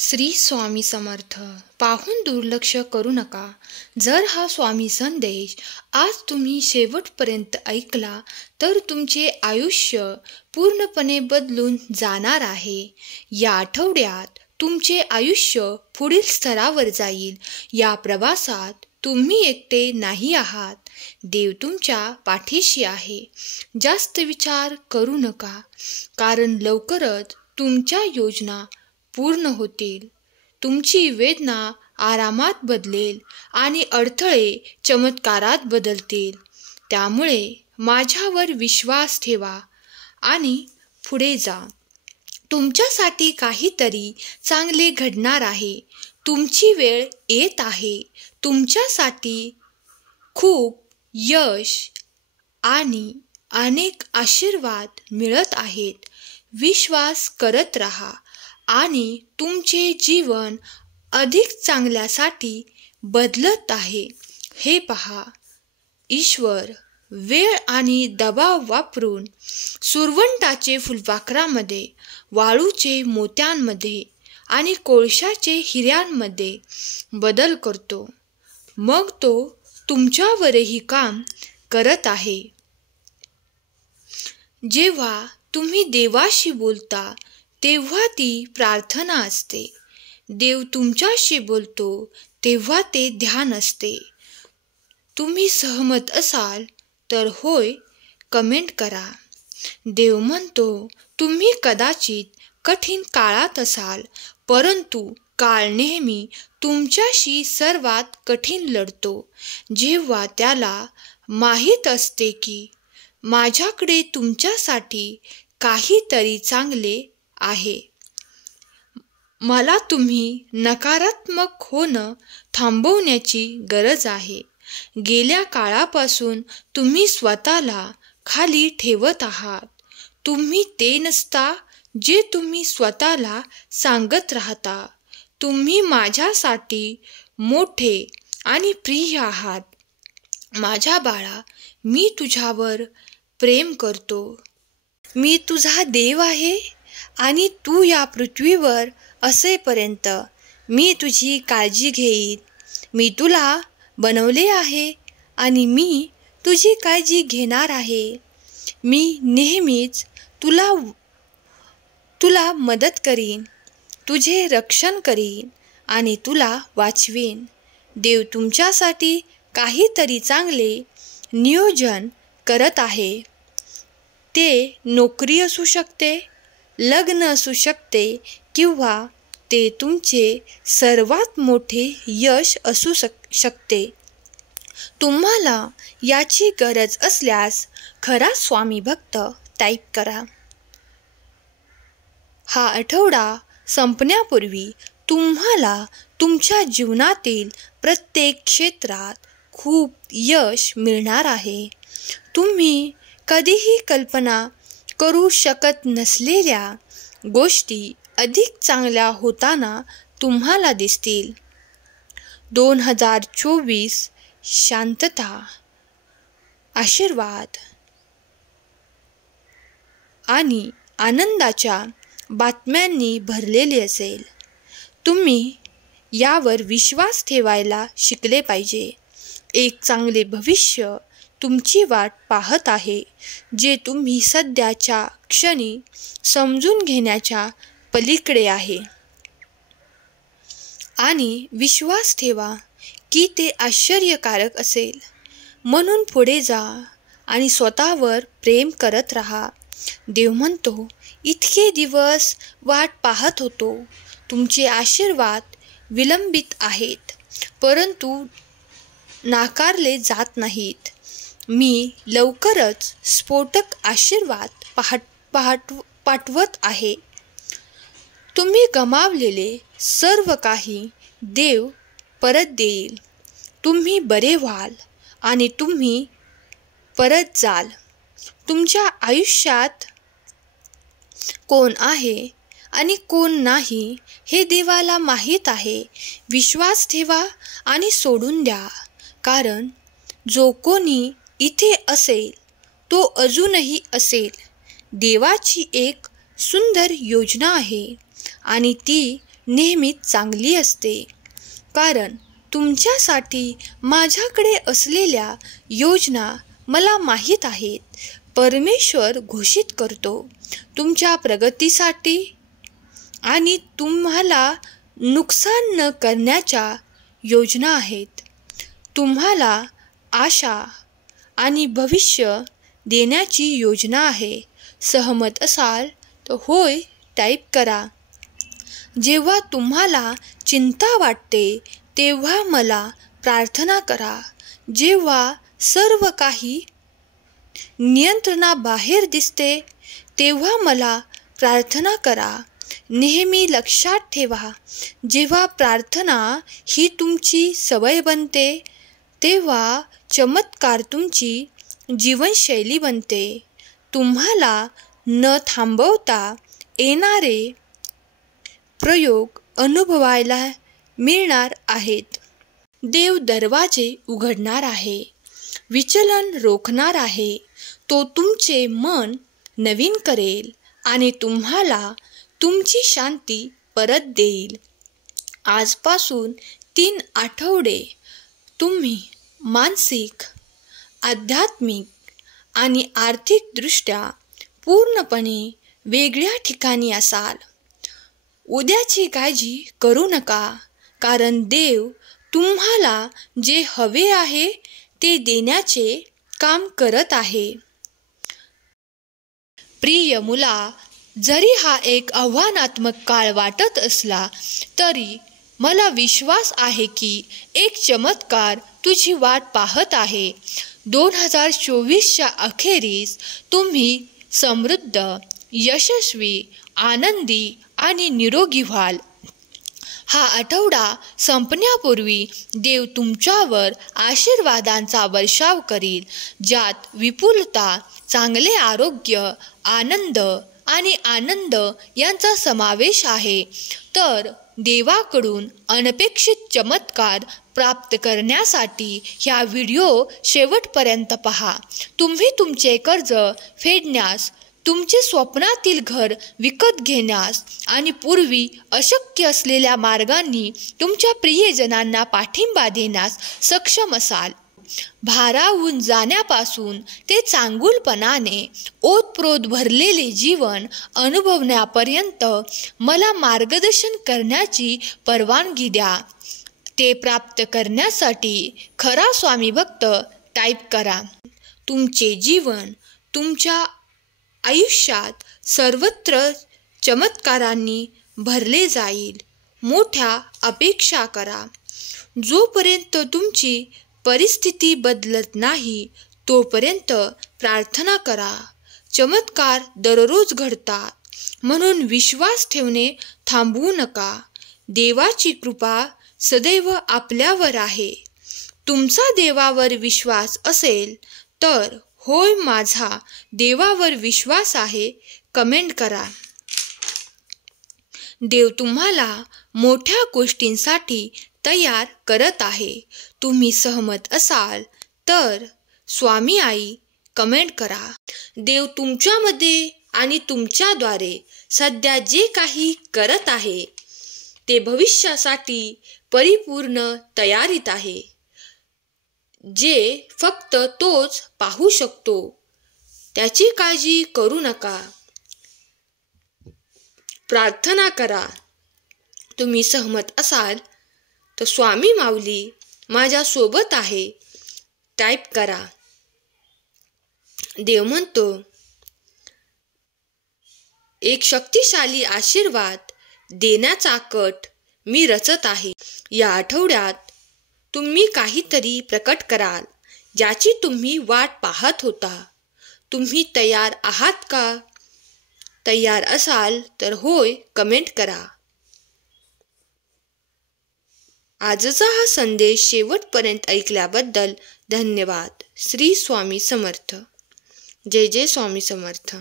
श्री स्वामी समर्थ. पाहून दुर्लक्ष करू नका. जर हा स्वामी संदेश आज तुम्ही शेवटपर्यंत ऐकला तर तुमचे आयुष्य पूर्णपणे बदलून जाणार आहे. या आठवड्यात तुमचे आयुष्य पुढील स्तरावर जाईल. या प्रवासात तुम्ही एकटे नाही आहात. देव तुमच्या पाठीशी आहे. जास्त विचार करू नका, कारण लवकरच तुमच्या योजना पूर्ण होतील. तुमची वेदना आरामात बदलेल आणि अडथळे चमत्कारात बदलतील. त्यामुळे माझ्यावर विश्वास ठेवा आणि पुढे जा. तुमच्यासाठी काहीतरी चांगले घडणार आहे. तुमची वेळ येत आहे. तुमच्यासाठी खूप यश आणि अनेक आशीर्वाद मिळत आहेत. विश्वास करत राहा आणि तुमचे जीवन अधिक चांगल्यासाठी बदलत आहे हे पहा. ईश्वर वेळ आणि दबाव वापरून सुरवंटाचे फुलपाखरामध्ये, वाळूचे मोत्यांमध्ये आणि कोळशाचे हिऱ्यांमध्ये बदल करतो. मग तो तुमच्यावरही काम करत आहे. जेव्हा तुम्ही देवाशी बोलता तेव्हा ती प्रार्थना असते. देव तुमच्याशी बोलतो तेव्हा ते ध्यान असते. तुम्ही सहमत असाल तर होय कमेंट करा. देव म्हणतो, तुम्ही कदाचित कठीण काळात असाल, परंतु काळ नेहमी तुमच्याशी सर्वात कठीण लढतो. जेव्हा त्याला माहीत असते की माझ्याकडे तुमच्यासाठी काहीतरी चांगले आहे. मला तुम्ही नकारात्मक होणं थांबवण्याची गरज आहे. गेल्या काळापासून तुम्ही स्वतःला खाली ठेवत आहात. तुम्ही ते नसता जे तुम्ही स्वतःला सांगत राहता. तुम्ही माझ्यासाठी मोठे आणि प्रिय आहात. माझ्या बाळा, मी तुझ्यावर प्रेम करतो. मी तुझा देव आहे आणि तू या पृथ्वीवर असेपर्यंत मी तुझी काळजी घेईन. मी तुला बनवले आहे आणि मी तुझी काळजी घेणार आहे. मी नेहमीच तुला मदत करीन, तुझे रक्षण करीन आणि तुला वाचवीन. देव तुमच्यासाठी काहीतरी चांगले नियोजन करत आहे. ते नोकरी असू शकते, लग्न असू शकते किंवा ते तुमचे सर्वात मोठे यश असू शकते. तुम्हाला याची गरज असल्यास खरा स्वामी भक्त टाईप करा. हा आठवडा संपण्यापूर्वी तुम्हाला तुमच्या जीवनातील प्रत्येक क्षेत्रात खूप यश मिळणार आहे. तुम्ही कधीही कल्पना करू शकत नसलेल्या गोष्टी अधिक चांगल्या होताना तुम्हाला दिसतील. 2024 शांतता, आशीर्वाद आणि आनंदाच्या बातम्यांनी भरलेले असेल. तुम्ही यावर विश्वास ठेवायला शिकले पाहिजे. एक चांगले भविष्य तुमची वाट पाहत आहे, जे तुम्ही सध्याच्या क्षणी समजून घेण्याच्या पलीकडे आहे. आणि विश्वास ठेवा की ते आश्चर्यकारक असेल. म्हणून पुढे जा आणि स्वतःवर प्रेम करत राहा. देव म्हणतो, इतके दिवस वाट पाहत होतो. तुमचे आशीर्वाद विलंबित आहेत, परंतु नाकारले जात नाहीत. मी लवकरच स्फोटक आशीर्वाद पाठवत आहे. तुम्ही गमावलेले सर्व काही देव परत देईल. तुम्ही बरे व्हाल आणि तुम्ही परत जाल. तुमच्या आयुष्यात कोण आहे आणि कोण नाही हे देवाला माहीत आहे. विश्वास ठेवा आणि सोडून द्या, कारण जो कोणी इथे असेल तो अजूनही असेल. देवाची एक सुंदर योजना आहे आणि ती नेहमीच चांगली असते, कारण तुमच्यासाठी माझ्याकडे असलेल्या योजना मला माहीत आहेत. परमेश्वर घोषित करतो, तुमच्या प्रगतीसाठी आणि तुम्हाला नुकसान न करण्याच्या योजना आहेत. तुम्हाला आशा आणि भविष्य देण्याची योजना आहे. सहमत असाल तर होय टाईप करा. जेव्हा तुम्हाला चिंता वाटते तेव्हा मला प्रार्थना करा. जेव्हा सर्व काही नियंत्रणाबाहेर दिसते तेव्हा मला प्रार्थना करा. नेहमी लक्षात ठेवा, जेव्हा प्रार्थना ही तुमची सवय बनते तेव्हा चमत्कार तुमची जीवनशैली बनते. तुम्हाला न थांबवता येणारे प्रयोग अनुभवायला मिळणार आहेत. देव दरवाजे उघडणार आहे, विचलन रोखणार आहे. तो तुमचे मन नवीन करेल आणि तुम्हाला तुमची शांती परत देईल. आजपासून 3 आठवडे तुम्ही मानसिक, आध्यात्मिक आणि आर्थिकदृष्ट्या पूर्णपणे वेगळ्या ठिकाणी असाल. उद्याची काळजी करू नका, कारण देव तुम्हाला जे हवे आहे ते देण्याचे काम करत आहे. प्रिय मुला, जरी हा एक आव्हानात्मक काळ वाटत असला तरी मला विश्वास आहे की एक चमत्कार तुझी वाट पाहत आहे. 2024च्या अखेरीस तुम्ही समृद्ध, यशस्वी, आनंदी आणि निरोगी व्हाल. हा आठवडा संपण्यापूर्वी देव तुमच्यावर आशीर्वादांचा वर्षाव करील, ज्यात विपुलता, चांगले आरोग्य, आनंद आणि आनंद यांचा समावेश आहे. तर देवाकडून अनपेक्षित चमत्कार प्राप्त करण्यासाठी ह्या व्हिडिओ शेवटपर्यंत पहा. तुम्ही तुमचे कर्ज फेडण्यास, तुमचे स्वप्नातील घर विकत घेण्यास आणि पूर्वी अशक्य असलेल्या मार्गांनी तुमच्या प्रियजनांना पाठिंबा देण्यास सक्षम असाल. भारावून जाण्यापासून ते चांगुलपणाने ओतप्रोत भरलेले जीवन अनुभवण्यापर्यंत मला मार्गदर्शन करण्याची परवानगी द्या. ते प्राप्त करण्यासाठी खरा स्वामी भक्त टाईप करा. तुमचे जीवन तुमच्या आयुष्यात सर्वत्र चमत्कारांनी भरले जाईल. मोठ्या अपेक्षा करा. जोपर्यंत तुमची परिस्थिती बदलत नाही तोपर्यंत प्रार्थना करा. चमत्कार दररोज घडतात, म्हणून विश्वास ठेवणे थांबवू नका. देवाची कृपा सदैव आपल्यावर आहे. तुमचा देवावर विश्वास असेल तर होय माझा देवावर विश्वास आहे कमेंट करा. देव तुम्हाला मोठ्या गोष्टींसाठी तयार करत आहे. तुम्ही सहमत असाल तर स्वामी आई कमेंट करा. देव तुमच्यामध्ये आणि तुमच्याद्वारे सध्या जे काही करत आहे ते भविष्यासाठी परिपूर्ण तयारीत आहे, जे फक्त तोच पाहू शकतो. त्याची काळजी करू नका. प्रार्थना करा. तुम्ही सहमत असाल तर स्वामी माऊली माझ्या सोबत आहे टाईप करा. देव म्हणतो, एक शक्तिशाली आशीर्वाद देण्याचा कट मी रचत आहे. या आठवड्यात तुम्ही काहीतरी प्रकट कराल ज्याची तुम्ही वाट पाहत होता. तुम्ही तयार आहात का? तयार असाल तर होय कमेंट करा. आजचा हा संदेश शेवटपर्यंत ऐकल्याबद्दल धन्यवाद. श्री स्वामी समर्थ. जय जय स्वामी समर्थ.